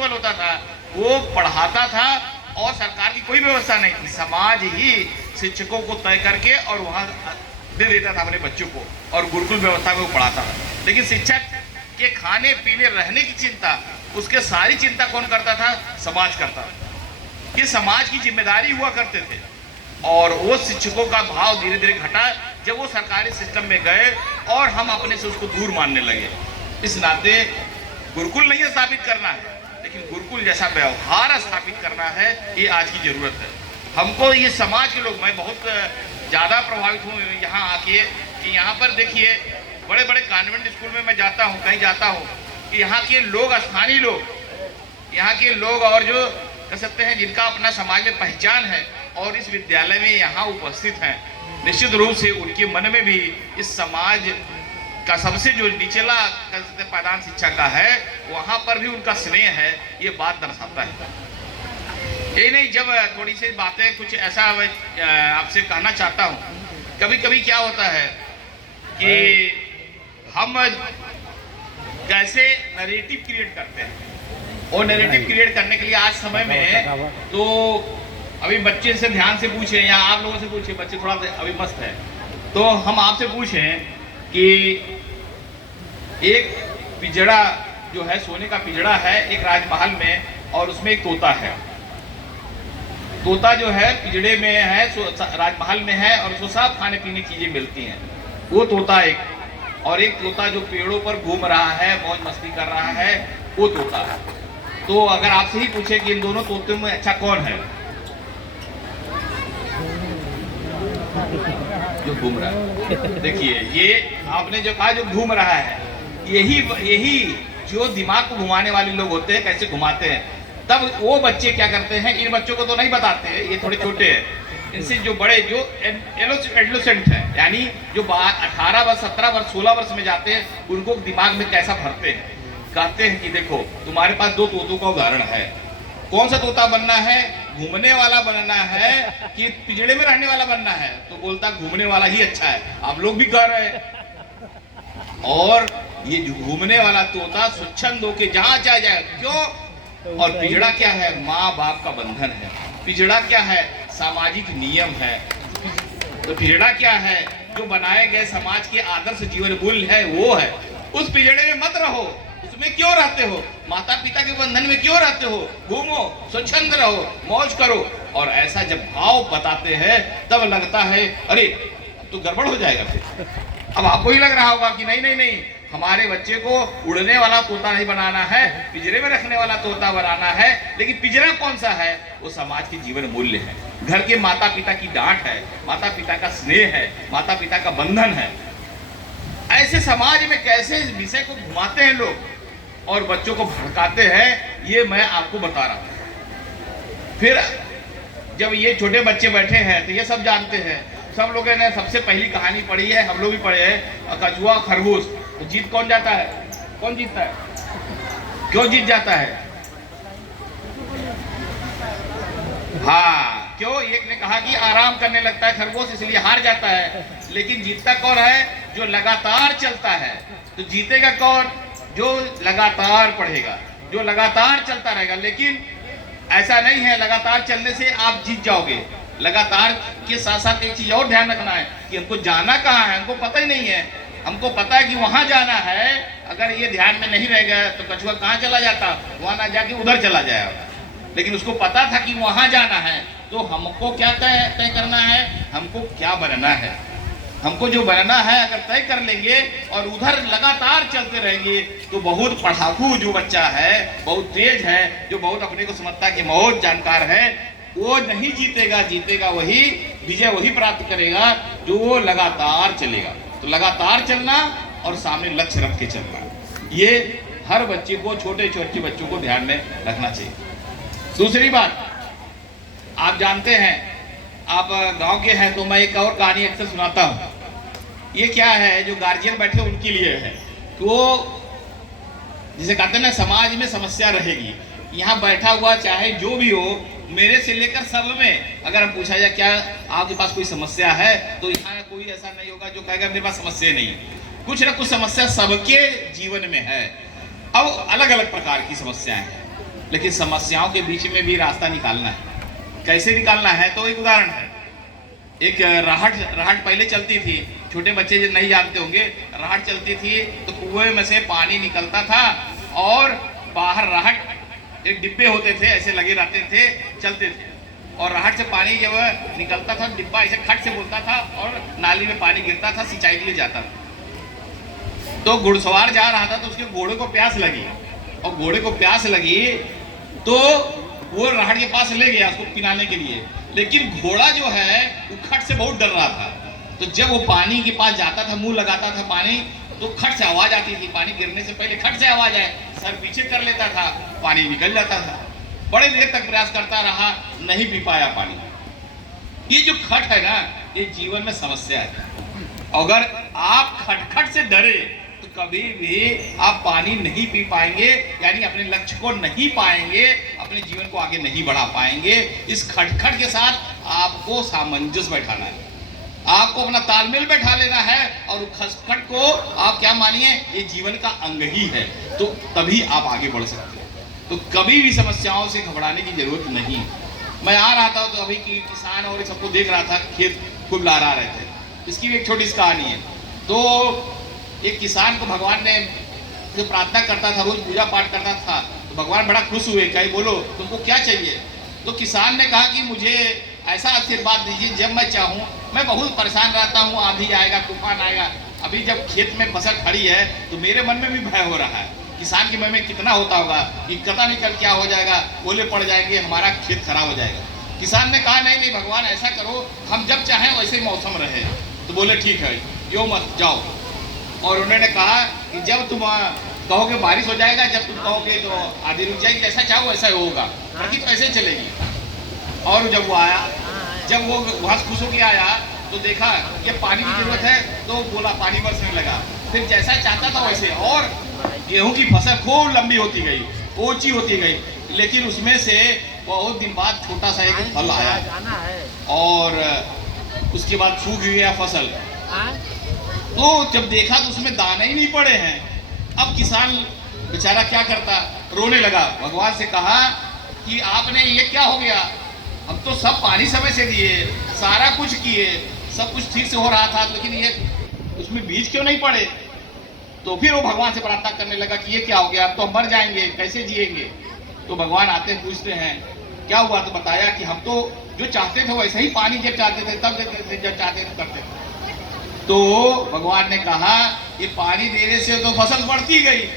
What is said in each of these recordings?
केवल होता था, वो पढ़ाता था और सरकार की कोई व्यवस्था नहीं थी, समाज ही शिक्षकों को तय करके और वहाँ दे देता था अपने बच्चों को, और गुरुकुल व्यवस्था में वो पढ़ाता था। लेकिन शिक्षक के खाने पीने रहने की चिंता, उसके सारी चिंता कौन करता था? समाज करता था। ये समाज की जिम्मेदारी हुआ करते थे, और वो शिक्षकों का भाव धीरे धीरे घटा जब वो सरकारी सिस्टम में गए और हम अपने से उसको दूर मानने लगे। इस नाते गुरुकुल नहीं स्थापित करना है, लेकिन गुरुकुल जैसा व्यवहार स्थापित करना है, ये आज की जरूरत है हमको। ये समाज के लोग, मैं बहुत ज़्यादा प्रभावित हूँ यहाँ आके कि यहाँ पर देखिए बड़े बड़े कॉन्वेंट स्कूल में मैं जाता हूँ, कहीं जाता हूँ कि यहाँ के लोग, स्थानीय लोग, यहाँ के लोग और जो कह सकते हैं जिनका अपना समाज में पहचान है और इस विद्यालय में यहाँ उपस्थित हैं, निश्चित रूप से उनके मन में भी इस समाज का सबसे जो निचला कह सकते हैं पायदान शिक्षा का है, वहाँ पर भी उनका स्नेह है, ये बात दर्शाता है। यही नहीं, जब थोड़ी सी बातें कुछ ऐसा आपसे कहना चाहता हूँ, कभी कभी क्या होता है कि हम कैसे नैरेटिव क्रिएट करते हैं, और नैरेटिव क्रिएट करने के लिए आज समय में तो अभी बच्चे से ध्यान से पूछें या आप लोगों से पूछें, बच्चे थोड़ा अभी मस्त है, तो हम आपसे पूछें कि एक पिंजड़ा जो है, सोने का पिंजड़ा है एक राजमहल में, और उसमें एक तोता है। तोता जो है पिंजड़े में है, राजमहल में है, और उसको सब खाने पीने की चीजें मिलती हैं, वो तोता एक, और एक तोता जो पेड़ों पर घूम रहा है, मौज मस्ती कर रहा है, वो तोता है। तो अगर आपसे ही पूछे कि इन दोनों तोतों में अच्छा कौन है? जो घूम रहा है। देखिए, ये आपने जो कहा जो घूम रहा है, यही जो दिमाग को घुमाने वाले लोग होते हैं, कैसे घुमाते हैं। तब वो बच्चे क्या करते हैं, इन बच्चों को तो नहीं बताते हैं, ये थोड़े छोटे हैं, इनसे जो बड़े जो एडोलेसेंट हैं, यानी जो 18 वर्ष 17 वर्ष 16 वर्ष में जाते हैं, उनको दिमाग में कैसा भरते हैं। कहते हैं कि देखो तुम्हारे पास दो तोतों का उदाहरण है, कौन सा तोता बनना है? घूमने वाला बनना है कि पिंजड़े में रहने वाला बनना है? तो बोलता घूमने वाला ही अच्छा है, आप लोग भी कह रहे हैं। और ये जो घूमने वाला तोता स्वच्छंद होके जहां चाहे जाए, क्यों? और पिंजड़ा क्या है? माँ बाप का बंधन है। पिंजड़ा क्या है? सामाजिक नियम है। तो पिंजड़ा क्या है? जो बनाए गए समाज के आदर्श जीवन मूल्य है, वो है। उस पिंजड़े में मत रहो, उसमें क्यों रहते हो? माता पिता के बंधन में क्यों रहते हो? घूमो, स्वच्छंद रहो, मौज करो। और ऐसा जब भाव बताते हैं तब लगता है अरे तो गड़बड़ हो जाएगा फिर। अब आपको ही लग रहा होगा कि नहीं नहीं नहीं, हमारे बच्चे को उड़ने वाला तोता नहीं बनाना है, पिंजरे में रखने वाला तोता बनाना है। लेकिन पिंजरा कौन सा है? वो समाज के जीवन मूल्य है, घर के माता पिता की डांट है, माता पिता का स्नेह है, माता पिता का बंधन है। ऐसे समाज में कैसे विषय को घुमाते हैं लोग और बच्चों को भड़काते हैं, ये मैं आपको बता रहा हूं। फिर जब ये छोटे बच्चे बैठे हैं तो ये सब जानते हैं, सब लोगों ने सबसे पहली कहानी पढ़ी है, हम लोग भी पढ़े हैं, कछुआ खरगोश। तो जीत कौन जाता है? कौन जीतता है? क्यों जीत जाता है? हाँ, क्यों? एक ने कहा कि आराम करने लगता है खरगोश, इसलिए हार जाता है। लेकिन जीतता कौन है? जो लगातार चलता है। तो जीतेगा कौन? जो लगातार पढ़ेगा, जो लगातार चलता रहेगा। लेकिन ऐसा नहीं है लगातार चलने से आप जीत जाओगे। लगातार के साथ साथ एक चीज और ध्यान रखना है कि हमको जाना कहाँ है, हमको पता ही नहीं है। हमको पता है कि वहां जाना है, अगर ये ध्यान में नहीं रहेगा तो कछुआ कहाँ चला जाता, वहां ना जाके उधर चला जाएगा। लेकिन उसको पता था कि वहां जाना है, तो हमको क्या तय करना है, हमको क्या बनना है। हमको जो बनना है अगर तय कर लेंगे और उधर लगातार चलते रहेंगे, तो बहुत पढ़ाकू जो बच्चा है, बहुत तेज है, जो बहुत अपने को समझता कि बहुत जानकार है, वो नहीं जीतेगा। जीतेगा वही, विजय वही प्राप्त करेगा जो वो लगातार चलेगा। तो लगातार चलना और सामने लक्ष्य रख के चलना, ये हर बच्चे को, छोटे छोटे बच्चों को ध्यान में रखना चाहिए। दूसरी बात, आप जानते हैं, आप गांव के हैं तो मैं एक और कहानी अक्सर सुनाता हूँ। ये क्या है, जो गार्जियन बैठे उनके लिए है। तो जिसे कहते हैं ना, समाज में समस्या रहेगी, यहाँ बैठा हुआ चाहे जो भी हो, मेरे से लेकर सब में अगर हम पूछा जाए क्या आपके पास कोई समस्या है, तो यहाँ कोई ऐसा नहीं होगा जो कहेगा मेरे पास समस्या नहीं है। कुछ ना कुछ समस्या सबके जीवन में है। अब अलग अलग प्रकार की समस्याएं हैं। लेकिन समस्याओं के बीच में भी रास्ता निकालना है। कैसे निकालना है, तो एक उदाहरण है। एक राहट पहले चलती थी, छोटे बच्चे जो नहीं जानते होंगे, राहट चलती थी तो कुएं में से पानी निकलता था और बाहर राहट एक डिब्बे होते थे ऐसे लगे रहते थे, चलते थे, और राहट से पानी जब निकलता था डिब्बा ऐसे खट से बोलता था और नाली में पानी गिरता था, सिंचाई के लिए जाता था। तो घुड़सवार जा रहा था तो उसके घोड़े को प्यास लगी, और घोड़े को प्यास लगी तो वो राहट के पास ले गया उसको पिलाने के लिए, लेकिन घोड़ा जो है वो खट से बहुत डर रहा था। तो जब वो पानी के पास जाता था, मुंह लगाता था पानी, तो खट से आवाज आती थी, पानी गिरने से पहले खट से आवाज आए, सर पीछे कर लेता था, पानी निकल जाता था। बड़े देर तक प्रयास करता रहा, नहीं पी पाया पानी। ये जो खट है ना, ये जीवन में समस्या है। अगर आप खटखट से डरे तो कभी भी आप पानी नहीं पी पाएंगे, यानी अपने लक्ष्य को नहीं पाएंगे, अपने जीवन को आगे नहीं बढ़ा पाएंगे। इस खटखट के साथ आपको सामंजस्य बैठाना है, आपको अपना तालमेल बैठा लेना है, और खटखट को आप क्या मानिए, ये जीवन का अंग ही है, तो तभी आप आगे बढ़ सकते हैं। तो कभी भी समस्याओं से घबराने की जरूरत नहीं। मैं आ रहा था तो अभी किसान और सबको देख रहा था, खेत खूब लहरा रहे थे। इसकी भी एक छोटी सी कहानी है। तो एक किसान को भगवान ने जो प्रार्थना करता था, रोज पूजा पाठ करता था, तो भगवान बड़ा खुश हुए, कहीं बोलो तुमको क्या चाहिए। तो किसान ने कहा कि मुझे ऐसा आशीर्वाद दीजिए जब मैं चाहूँ, मैं बहुत परेशान रहता हूँ, आंधी आएगा, तूफान आएगा। अभी जब खेत में फसल खड़ी है तो मेरे मन में भी भय हो रहा है, किसान के मन में कितना होता होगा कि पता नहीं कल क्या हो जाएगा, ओले पड़ जाएंगे, हमारा खेत खराब हो जाएगा। किसान ने कहा नहीं नहीं भगवान ऐसा करो, हम जब चाहें वैसे ही मौसम रहे। तो बोले ठीक है, यो मत जाओ। और उन्होंने कहा कि जब तुम कहोगे बारिश हो जाएगा, जब तुम कहोगे तो आधी रुक जाएगी, जैसा चाहो वैसा ही होगा, प्रकृति तो ऐसे चलेगी। और जब वो आया, जब वो वहाँ खुश होकर आया तो देखा ये पानी की जरूरत है, तो बोला पानी बरसने लगा। फिर जैसा चाहता था वैसे, और गेहूं की फसल खूब लंबी होती गई, ऊंची होती गई, लेकिन उसमें से बहुत दिन बाद छोटा सा एक फल आया और उसके बाद सूख गया फसल। तो जब देखा तो उसमें दाने ही नहीं पड़े हैं। अब किसान बेचारा क्या करता, रोने लगा, भगवान से कहा कि आपने ये क्या हो गया, हम तो सब पानी समय से दिए, सारा कुछ किए, सब कुछ ठीक से हो रहा था, लेकिन ये उसमें बीज क्यों नहीं पड़े। तो फिर वो भगवान से प्रार्थना करने लगा कि ये क्या हो गया, अब तो हम मर जाएंगे, कैसे जिएंगे। तो भगवान आते हैं, पूछते हैं क्या हुआ, तो बताया कि हम तो जो चाहते थे वैसे ही पानी जब चाहते थे तब देते थे, जब चाहते थे करते थे। तो भगवान ने कहा ये पानी देने से तो फसल बढ़ती गई,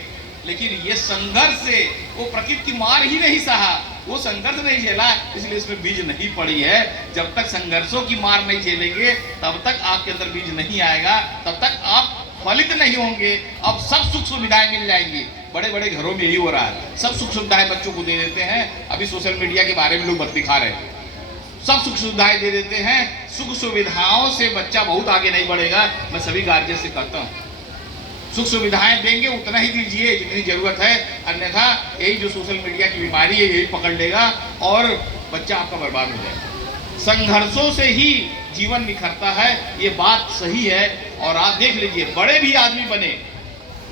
लेकिन ये संघर्ष से वो प्रकृति की मार ही नहीं सहा, वो संघर्ष नहीं झेला, इसलिए इसमें बीज नहीं पड़ी है। जब तक संघर्षों की मार नहीं झेलेंगे तब तक आपके अंदर बीज नहीं आएगा, तब तक आप फलित नहीं होंगे। अब सब सुख सुविधाएं मिल जाएंगी, बड़े बड़े घरों में यही हो रहा है, सब सुख सुविधाएं बच्चों को दे देते हैं। अभी सोशल मीडिया के बारे में लोग बत दिखा रहे हैं, सब सुख सुविधाएं दे देते हैं, सुख सुविधाओं से बच्चा बहुत आगे नहीं बढ़ेगा। मैं सभी गार्जियन से कहता हूँ, सुख सुविधाएं देंगे उतना ही दीजिए जितनी जरूरत है, अन्यथा यही जो सोशल मीडिया की बीमारी है यही पकड़ लेगा और बच्चा आपका बर्बाद हो जाएगा। संघर्षों से ही जीवन निखरता है, ये बात सही है। और आप देख लीजिए, बड़े भी आदमी बने,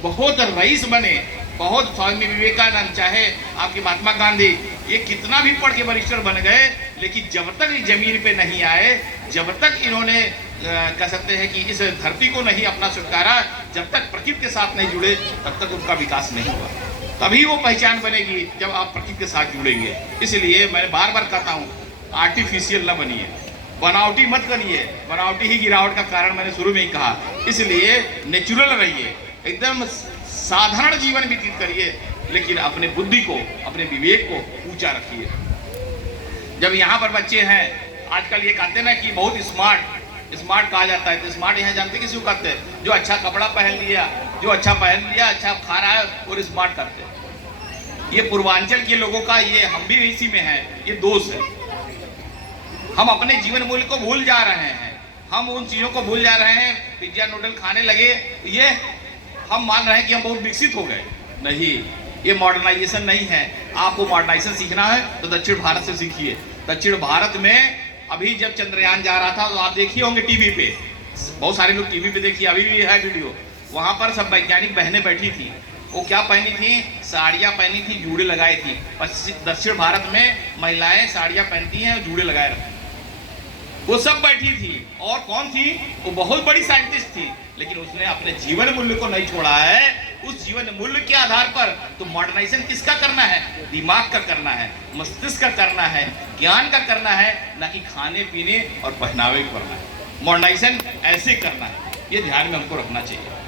बहुत रईस बने, बहुत स्वामी विवेकानंद, चाहे आपके महात्मा गांधी, ये कितना भी पढ़ के बरिस्टर बन गए, लेकिन जब तक जमीन पे नहीं आए, जब तक इन्होंने कह सकते हैं कि इस धरती को नहीं अपना स्वीकारा, जब तक प्रकृति के साथ नहीं जुड़े, तब तक उनका विकास नहीं हुआ। तभी वो पहचान बनेगी जब आप प्रकृति के साथ जुड़ेंगे। इसलिए मैं बार बार कहता हूँ, आर्टिफिशियल न बनिए, बनावटी मत करिए, बनावटी ही गिरावट का कारण मैंने शुरू में ही कहा। इसलिए नेचुरल रहिए, एकदम साधारण जीवन व्यतीत करिए, लेकिन अपने बुद्धि को, अपने विवेक को ऊंचा रखिए। जब यहाँ पर बच्चे हैं, आजकल ये कहते हैं ना कि बहुत स्मार्ट कहा जाता है, तो स्मार्ट यहाँ जानते किसी को कहते हैं, जो अच्छा कपड़ा पहन लिया, जो अच्छा पहन लिया, अच्छा खा रहा है, और स्मार्ट करते हैं। ये पूर्वांचल के लोगों का, ये हम भी इसी में है, ये दोष है। हम अपने जीवन मूल्य को भूल जा रहे हैं, हम उन चीजों को भूल जा रहे हैं, पिज्जा नूडल खाने लगे, ये हम मान रहे हैं कि हम बहुत विकसित हो गए। नहीं, ये मॉडर्नाइजेशन नहीं है। आपको मॉडर्नाइजेशन सीखना है तो दक्षिण भारत से सीखिए। दक्षिण भारत में अभी जब चंद्रयान जा रहा था तो आप देखिए होंगे टीवी पे, बहुत सारे लोग टीवी पे देखिए, अभी भी है वीडियो, वहां पर सब वैज्ञानिक बहनें बैठी थी, वो क्या पहनी थी? साड़ियाँ पहनी थी, जूड़े लगाए थी। दक्षिण भारत में महिलाएं साड़ियाँ पहनती हैं और जूड़े लगाए रखती हैं। वो सब बैठी थी। और कौन थी? वो बहुत बड़ी साइंटिस्ट थी, लेकिन उसने अपने जीवन मूल्य को नहीं छोड़ा है। उस जीवन मूल्य के आधार पर तो मॉडर्नाइजेशन किसका करना है? दिमाग का करना है, मस्तिष्क का करना है, ज्ञान का करना है, ना कि खाने पीने और पहनावे का करना है। मॉडर्नाइजेशन ऐसे करना है, ये ध्यान में हमको रखना चाहिए।